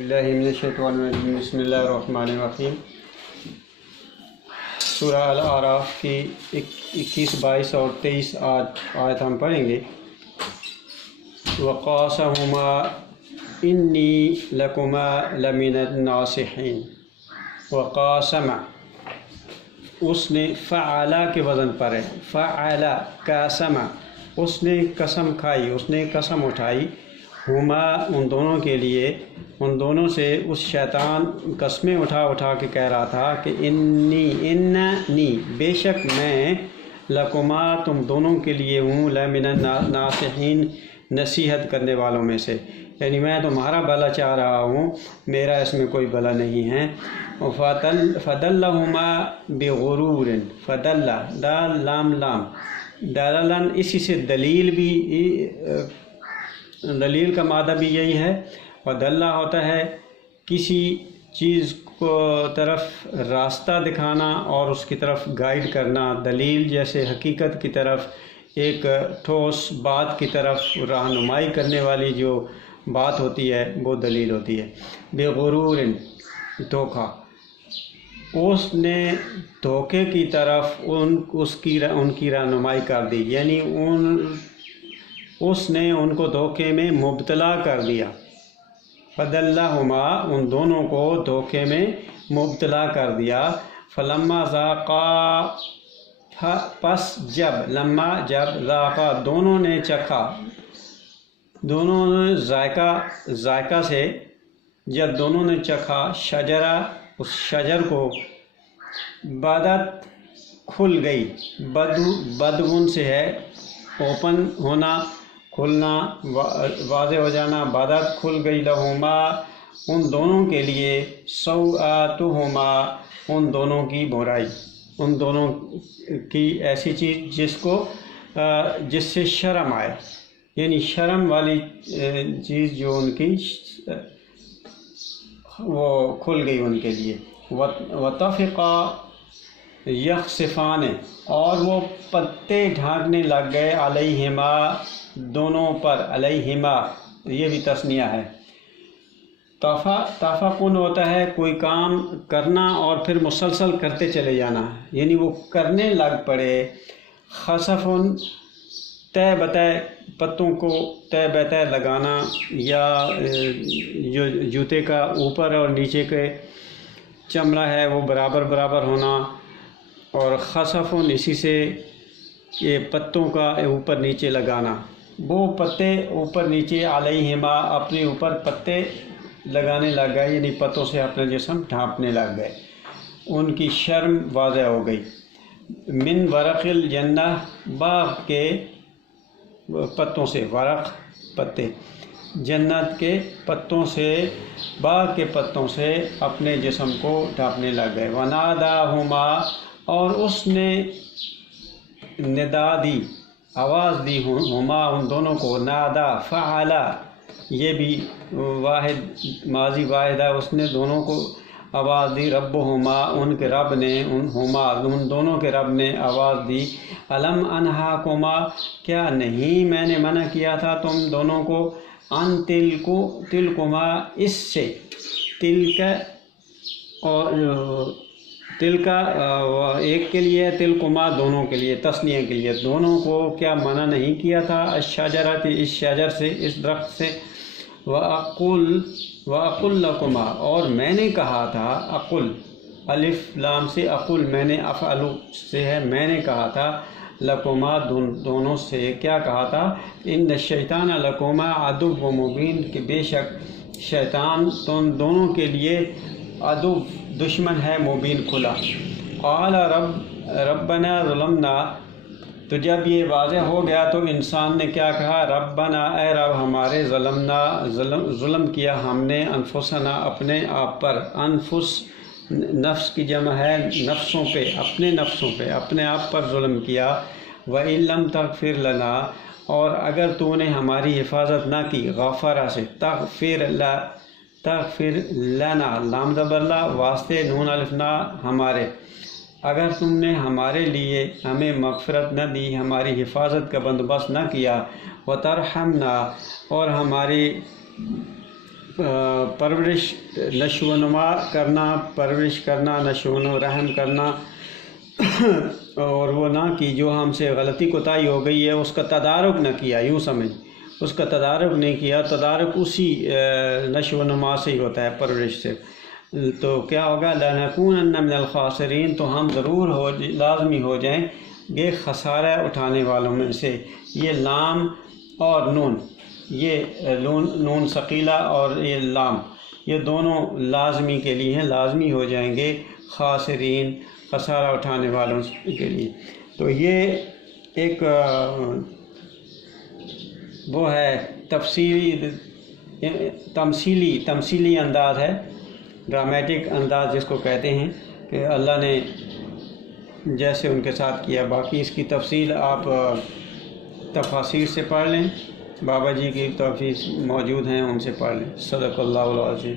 बसम सूरह अल-आराफ की 21, 22 और 23 आयत हम पढ़ेंगे। वक़ासहुमा इन्नी लकुमा लमिनन नासिहीन। वक़ासमा उसने फ़अला के वज़न पर है, फ़अला कासमा उसने कसम खाई, उसने कसम उठाई, हुमा उन दोनों के लिए, उन दोनों से उस शैतान कस्में उठा उठा के कह रहा था कि इन्नी बेशक मैं लकुमा तुम दोनों के लिए हूँ लमिनन नासिहीन नसीहत करने वालों में से, यानी मैं तुम्हारा भला चाह रहा हूँ, मेरा इसमें कोई भला नहीं है। फदल्लहुमा बिगुरूरिन, फदल्ला दाल लाम लाम दालन, इसी से दलील भी, दलील का मादा भी यही है। फदल्ला होता है किसी चीज़ को तरफ रास्ता दिखाना और उसकी तरफ गाइड करना, दलील जैसे हकीकत की तरफ, एक ठोस बात की तरफ रहनुमाई करने वाली जो बात होती है वो दलील होती है। बेगुरूरिन धोखा, उसने धोखे की तरफ उनकी रहनुमाई कर दी, यानी उसने उनको धोखे में मुब्तला कर दिया। फदल्लाहुमा उन दोनों को धोखे में मुब्तला कर दिया। फलम्मा ज़ाक़ा पस जब, लम्मा जब, ज़ाक़ा दोनों ने चखा, दोनों ने जायका से, जब दोनों ने चखा, शजरा उस शजर को, बदत खुल गई, बदगुन से है ओपन होना, खुलना, वाज़े हो जाना, बदत खुल गई, लहुमा उन दोनों के लिए, सौआतुहुमा उन दोनों की बुराई, उन दोनों की ऐसी चीज़ जिससे शर्म आए, यानी शर्म वाली चीज़ जो उनकी वो खुल गई उनके लिए। वतफ़िक़ा यख़सिफ़ान, और वो पत्ते ढांकने लग गए, अलैहिमा दोनों पर, अलैहिमा ये भी तस्निया है। तफ़ाकुन होता है कोई काम करना और फिर मुसलसल करते चले जाना, यानी वो करने लग पड़े। खसफ़ुन तय बतय पत्तों को तय बतय लगाना, या जो जूते का ऊपर और नीचे के चमड़ा है वो बराबर बराबर होना, और खसफ़ुन इसी से ये पत्तों का ऊपर नीचे लगाना, वो पत्ते ऊपर नीचे अलैहिमा अपने ऊपर पत्ते लगाने लग गए, यानी पत्तों से अपना जिस्म ढांपने लग गए, उनकी शर्म वाज़ह हो गई। मिन वरक़िल जन्नह बाग के पत्तों से, वरक़ पत्ते, जन्नत के पत्तों से, बाग के पत्तों से अपने जिस्म को ढांपने लग गए। वनादाहुमा और उसने निदा दी, आवाज़ दी, हुमा उन दोनों को, नादा फ़अला ये भी वाहिद माजी वाहिदा, उसने दोनों को आवाज़ दी। रब्बुहुमा उनके रब ने, उन दोनों के रब ने आवाज़ दी। अलम अनहाकुमा क्या नहीं मैंने मना किया था तुम दोनों को, अन तिलकुमा इससे, तिलका और तिलका एक के लिए, तिलकुमा दोनों के लिए, तस्निया के लिए, दोनों को क्या मना नहीं किया था, अश्शजरत इस शजर से, इस दरख्त से। वअकुल लकुमा और मैंने कहा था, अकुल अलिफ लाम से अकुल, मैंने अफ़अलु से है, मैंने कहा था, लकुमा दोनों से क्या कहा था, इन शैतान लकुमा अदुव्व मुबीन कि बेशक शैतान तुम दोनों के लिए अदुव दुश्मन है, मुबीन खुला। क़ाल रब्बना ज़लमना, तो जब ये वाज़ह हो गया तो इंसान ने क्या कहा, रब्बना ए रब हमारे, ज़ुल्म किया हमने, अनफुसना अपने आप पर, अनफुस नफ्स की जमा है, नफ्सों पे, अपने नफ्सों पे, अपने आप पर ज़ुल्म किया। व इल्लम तग़फ़िर लना और अगर तूने हमारी हिफाजत ना की, गफ़रा से, तग़फ़िर लना लाम ज़बरला वास्ते नून अलिफ ना हमारे, अगर तुमने हमारे लिए हमें मग़फ़िरत न दी, हमारी हिफाजत का बंदोबस्त न किया, व तरहमना और پرورش نشو و نما کرنا، پرورش کرنا، نشو و رحم کرنا، اور وہ نہ کہ جو ہم سے غلطی کوتاہی ہو گئی ہے اس کا تدارک نہ کیا، یوں سمجھ، اس کا تدارک نہیں کیا، تدارک اسی نشو و نما سے ہی ہوتا ہے، پرورش سے، تو کیا ہوگا؟ لَنَكُونَنَّ مِنَ الْخَاسِرِينَ، تو ہم ضرور لازمی ہو جائیں گے خسارہ اٹھانے والوں میں سے۔ یہ لام اور نون، یہ نون ثقیلہ اور یہ لام، یہ دونوں لازمی کے لیے ہیں، لازمی ہو جائیں گے خاسرین، خسارہ اٹھانے والوں کے لیے۔ تو یہ ایک وہ ہے تمثیلی انداز ہے، ڈرامیٹک انداز جس کو کہتے ہیں، کہ اللہ نے جیسے ان کے ساتھ کیا۔ باقی اس کی تفصیل آپ تفاسیر سے پڑھ لیں، بابا جی کی تفسیر موجود ہیں، ان سے پڑھ لیں۔ صدق اللہ العظیم۔